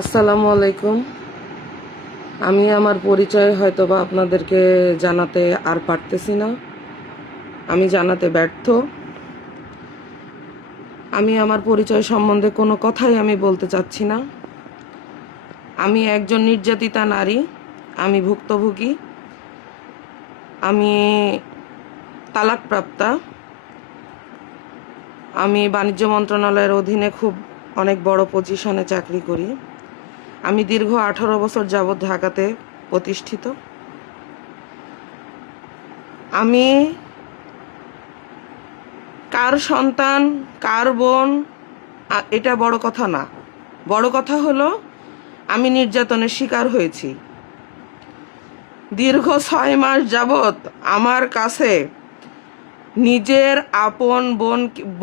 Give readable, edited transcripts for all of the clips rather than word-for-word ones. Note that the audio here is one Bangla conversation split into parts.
আসসালামু আলাইকুম। আমি আমার পরিচয় হয়তোবা আপনাদেরকে জানাতে আর পারতেছি না, আমি জানাতে ব্যর্থ। আমি আমার পরিচয় সম্বন্ধে কোনো কথাই আমি বলতে চাচ্ছি না। আমি একজন নির্যাতিতা নারী, আমি ভুক্তভোগী, আমি তালাকপ্রাপ্তা। আমি বাণিজ্য মন্ত্রণালয়ের অধীনে খুব অনেক বড় পজিশনে চাকরি করি। আমি দীর্ঘ 18 বছর যাবৎ ঢাকাতে প্রতিষ্ঠিত। আমি কার সন্তান, কার বোন, এটা বড় কথা না। বড় কথা হলো আমি নির্যাতনের শিকার হয়েছি। দীর্ঘ 6 মাস যাবৎ আমার কাছে নিজের আপন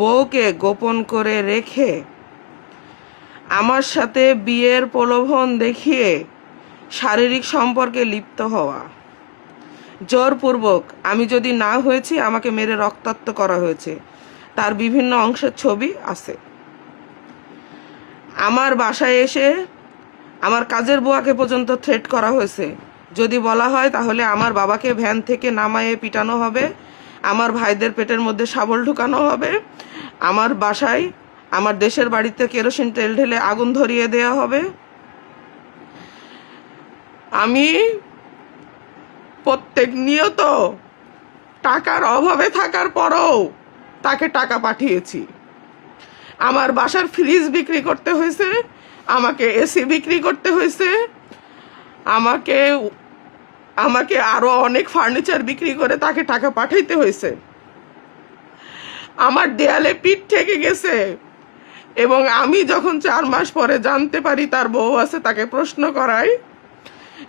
বউকে গোপন করে রেখে আমার সাথে বিয়ের প্রলোভন দেখিয়ে শারীরিক সম্পর্কে লিপ্ত হওয়া, জোরপূর্বক, আমি যদি না হয়েছি আমাকে মেরে রক্তাক্ত করা হয়েছে, তার বিভিন্ন অংশের ছবি আছে। আমার বাসায় এসে আমার কাজের বুয়াকে পর্যন্ত থ্রেট করা হয়েছে, যদি বলা হয় তাহলে আমার বাবাকে ভ্যান থেকে নামায়ে পিটানো হবে, আমার ভাইদের পেটের মধ্যে শাবল ঢুকানো হবে, আমার বাসায়, আমার দেশের বাড়িতে কেরোসিন তেল ঢেলে আগুন ধরিয়ে দেওয়া হবে। আমি প্রত্যেক নিয়ত টাকার অভাবে থাকার পরও তাকে টাকা পাঠিয়েছি। আমার বাসার ফ্রিজ বিক্রি করতে হয়েছে, আমাকে এসি বিক্রি করতে হয়েছে, আমাকে আমাকে আরো অনেক ফার্নিচার বিক্রি করে তাকে টাকা পাঠাইতে হয়েছে। আমার দেয়ালে পিঠ থেকে গেছে, এবং আমি যখন 4 মাস পরে জানতে পারি তার বউ আছে, তাকে প্রশ্ন করাই,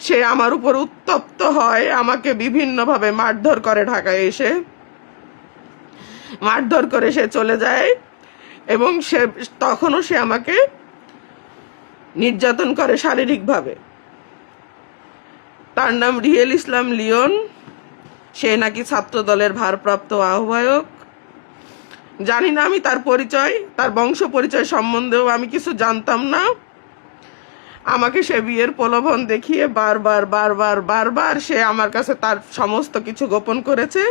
সে আমার উপর উত্তপ্ত হয়, আমাকে বিভিন্নভাবে মারধর করে। ঢাকায় এসে মারধর করে সে চলে যায়, এবং তখনও সে আমাকে নির্যাতন করে শারীরিকভাবে। তার নাম রিয়েল ইসলাম লিওন। সে নাকি ছাত্র দলের ভারপ্রাপ্ত আহ্বায়ক। জানি না আমি তার পরিচয়, তার বংশ পরিচয় সম্বন্ধেও আমি কিছু জানতাম না। আমাকে সে বিয়ের প্রলোভন দেখিয়ে বারবার বারবার বারবার সে আমার কাছে তার সমস্ত কিছু গোপন করেছে।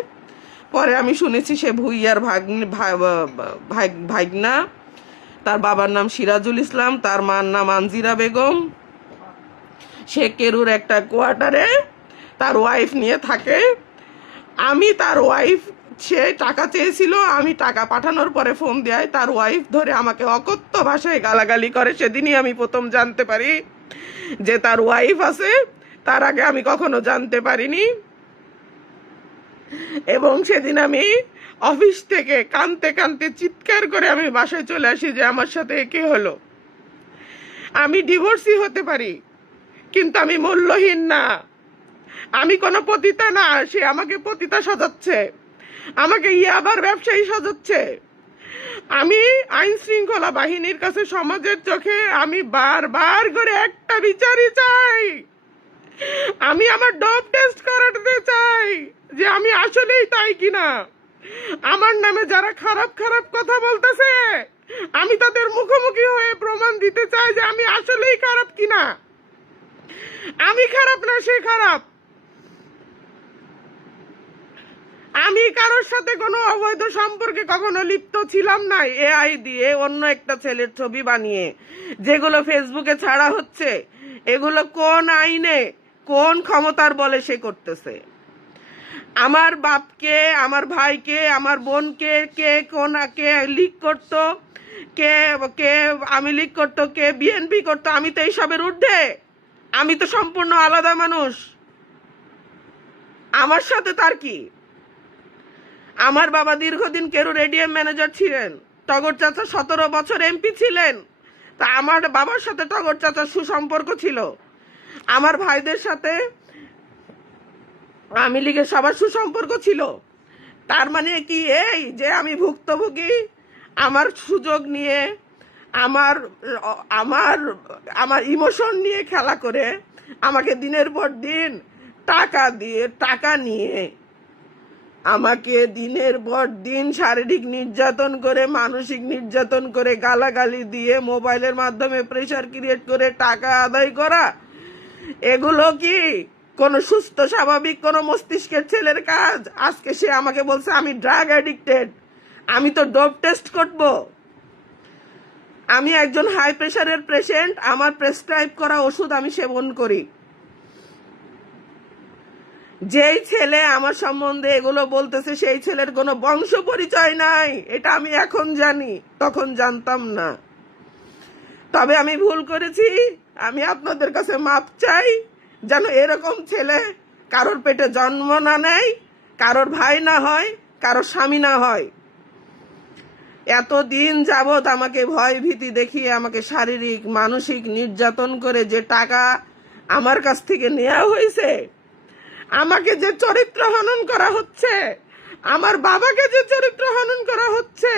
পরে আমি শুনেছি সে ভুইয়ার ভাগনা। তার বাবার নাম সিরাজুল ইসলাম, তার মার নাম আনজিরা বেগম। সে কেরুর একটা কোয়ার্টারে তার ওয়াইফ নিয়ে থাকে। আমি তার ওয়াইফ, সে টাকা চেয়েছিল, আমি টাকা পাঠানোর পরে ফোন দেয়, তার ওয়াইফ ধরে আমাকে অকথ্য ভাষায় গালাগালি করে। সেদিনই আমি প্রথম জানতে পারি যে তার ওয়াইফ আছে, তার আগে আমি কখনো জানতে পারিনি। এবং সেদিন আমি অফিস থেকে কাঁদতে কাঁদতে চিৎকার করে আমি বাসায় চলে আসি যে আমার সাথে কি হলো। আমি ডিভোর্সই হতে পারি, কিন্তু আমি মূল্যহীন না, আমি কোনো পতিতা না। সে আমাকে পতিতা সাজাচ্ছে, আমাকে ইয়াবার ব্যবসায়ী সাজাচ্ছে। আমি আইন শৃঙ্খলা বাহিনীর কাছে, সমাজের চোখে আমি বারবার করে একটা বিচারই চাই। আমি আমার ডোপ টেস্ট করাতে চাই যে আমি আসলেই তাই কিনা। আমার নামে যারা খারাপ খারাপ কথা বলতেছে, আমি তাদের মুখোমুখি হয়ে প্রমাণ দিতে চাই যে আমি আসলেই খারাপ কিনা। আমি খারাপ না, সে খারাপ। আমি কারোর সাথে কোনো অবৈধ সম্পর্কে কখনো লিপ্ত ছিলাম না। এআই দিয়ে অন্য একটা ছেলের ছবি বানিয়ে যেগুলো ফেসবুকে ছাড়া হচ্ছে, এগুলো কোন আইনে, কোন ক্ষমতার বলে সে করতেছে? আমার বাপকে, আমার ভাইকে, আমার বোনকে কে লিক করতো, কে কে আমি লিক করতো, কে বিএনপি করতো? আমি তো এইসবের ঊর্ধ্বে, আমি তো সম্পূর্ণ আলাদা মানুষ। আমার সাথে তার কি? আমার বাবা দীর্ঘদিন কেরুর এডিএম ম্যানেজার ছিলেন, টগর চাচা 17 বছর এমপি ছিলেন। তা আমার বাবার সাথে টগর চাচার সুসম্পর্ক ছিল। আমার ভাইদের সাথে আওয়ামী লীগের সবার সুসম্পর্ক ছিল। তার মানে কি এই যে আমি ভুক্তভোগী? আমার সুযোগ নিয়ে, আমার আমার আমার ইমোশন নিয়ে খেলা করে আমাকে দিনের পর দিন টাকা নিয়ে আমাকে দিনের পর দিন শারীরিক নির্যাতন করে, মানসিক নির্যাতন করে, গালাগালি দিয়ে, মোবাইলের মাধ্যমে প্রেসার ক্রিয়েট করে টাকা আদায় করা, এগুলো কি কোনো সুস্থ স্বাভাবিক কোনো মস্তিষ্কের ছেলের কাজ? আজকে সে আমাকে বলছে আমি ড্রাগ অ্যাডিক্টেড, আমি তো ডোপ টেস্ট করব। আমি একজন হাই প্রেশারের পেশেন্ট, আমার প্রেসক্রাইব করা ওষুধ আমি সেবন করি। যেই ছেলে আমার সম্বন্ধে এগুলো বলতেছে সেই ছেলের কোনো বংশ পরিচয় নাই, এটা আমি এখন জানি, তখন জানতাম না। তবে আমি ভুল করেছি, আমি আপনাদের কাছে মাপ চাই, যেন এরকম ছেলে কারোর পেটে জন্ম না নেয়, কারোর ভাই না হয়, কারোর স্বামী না হয়। এতদিন যাবৎ আমাকে ভয় ভীতি দেখিয়ে আমাকে শারীরিক মানসিক নির্যাতন করে যে টাকা আমার কাছ থেকে নেওয়া হয়েছে, আমাকে যে চরিত্র হনন করা হচ্ছে, আমার বাবাকে যে চরিত্র হনন করা হচ্ছে,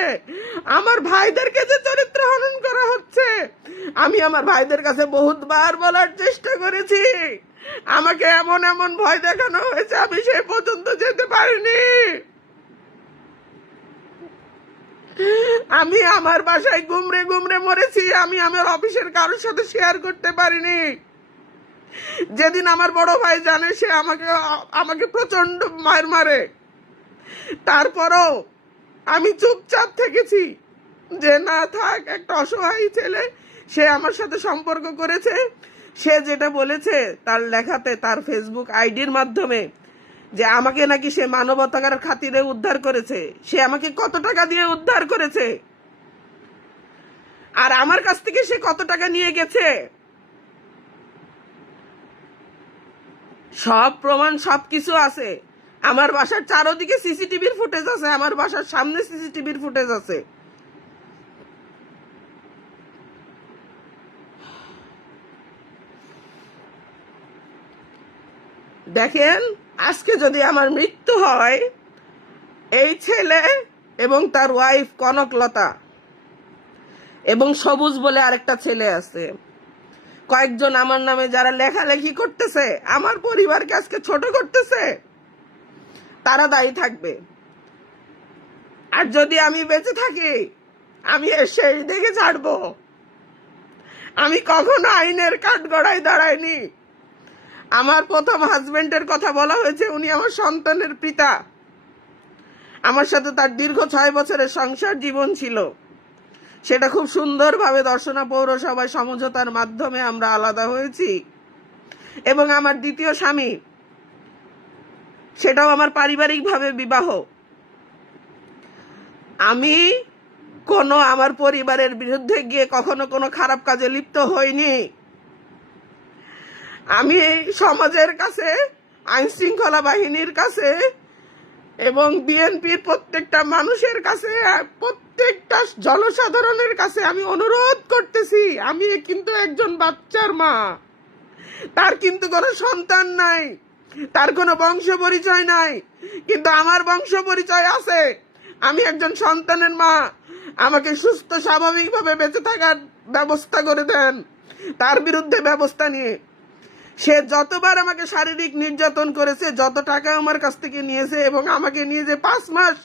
আমার ভাইদেরকে যে চরিত্র হনন করা হচ্ছে, আমি আমার ভাইদের কাছে বহুতবার বলার চেষ্টা করেছি। আমাকে এমন এমন ভয় দেখানো হয়েছে, আমি সে পর্যন্ত যেতে পারিনি। আমি আমার বাসায় গুমরে গুমরে মরেছি, আমি আমার অফিসের কারোর সাথে শেয়ার করতে পারিনি। যেদিন আমার বড় ভাই জানে, সে আমাকে প্রচন্ড মার মারে, তারপরও আমি চুপচাপ থেকেছি যে না থাক, একটা অসহায় ছেলে, সে আমার সাথে সম্পর্ক করেছে। সে যেটা বলেছে তার লেখাতে, তার ফেসবুক আইডির মাধ্যমে, যে আমাকে নাকি সে মানবতার খাতিরে উদ্ধার করেছে। সে আমাকে কত টাকা দিয়ে উদ্ধার করেছে, আর আমার কাছ থেকে সে কত টাকা নিয়ে গেছে, সব প্রমাণ সবকিছু আছে। আমার বাসার চারদিকে সিসিটিভির ফুটেজ আছে, আমার বাসার সামনে সিসিটিভির ফুটেজ আছে। দেখেন, আজকে যদি আমার মৃত্যু হয়, এই ছেলে এবং তার ওয়াইফ কনকলতা এবং সবুজ বলে আরেকটা ছেলে আছে, কয়েকজন আমার নামে যারা লেখালেখি করতেছে, আমার পরিবারকে আজকে ছোট করতেছে, তারা দায়ী থাকবে। আর যদি আমি বেঁচে থাকি, আমি এর শেষ দেখে ছাড়বো। আমি কখনো আইনের কাঠগড়ায় দাঁড়াইনি। আমার প্রথম হাজবেন্ডের কথা বলা হয়েছে, উনি আমার সন্তানের পিতা। আমার সাথে তার দীর্ঘ 6 বছরের সংসার জীবন ছিল, সেটা খুব সুন্দরভাবে দর্শনা পৌরসভায় সমঝোতার মাধ্যমে আমরা আলাদা হয়েছি। এবং আমার দ্বিতীয় স্বামী, সেটাও আমার পারিবারিকভাবে বিবাহ। আমি আমার পরিবারের বিরুদ্ধে গিয়ে কখনো কোনো খারাপ কাজে লিপ্ত হইনি। আমি সমাজের কাছে, আইন শৃঙ্খলা বাহিনীর কাছে এবং বিএনপির প্রত্যেকটা মানুষের কাছে, প্রত্যেকটা জনসাধারণের কাছে আমি অনুরোধ করতেছি, আমি কিন্তু একজন বাচ্চার মা, তার কিন্তু কোনো সন্তান নাই, তার কোনো বংশ পরিচয় নাই, কিন্তু আমার বংশ পরিচয় আছে। আমি একজন সন্তানের মা, আমাকে সুস্থ স্বাভাবিকভাবে বেঁচে থাকার ব্যবস্থা করে দেন। তার বিরুদ্ধে ব্যবস্থা নিয়ে, সে যতবার আমাকে শারীরিক নির্যাতন করেছে, যত টাকা আমার কাছ থেকে নিয়েছে, এবং আমাকে নিয়ে যে 5 মাস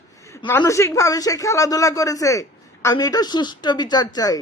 মানসিকভাবে সে খেলাধুলা করেছে, আমি এটা সুষ্ঠু বিচার চাই।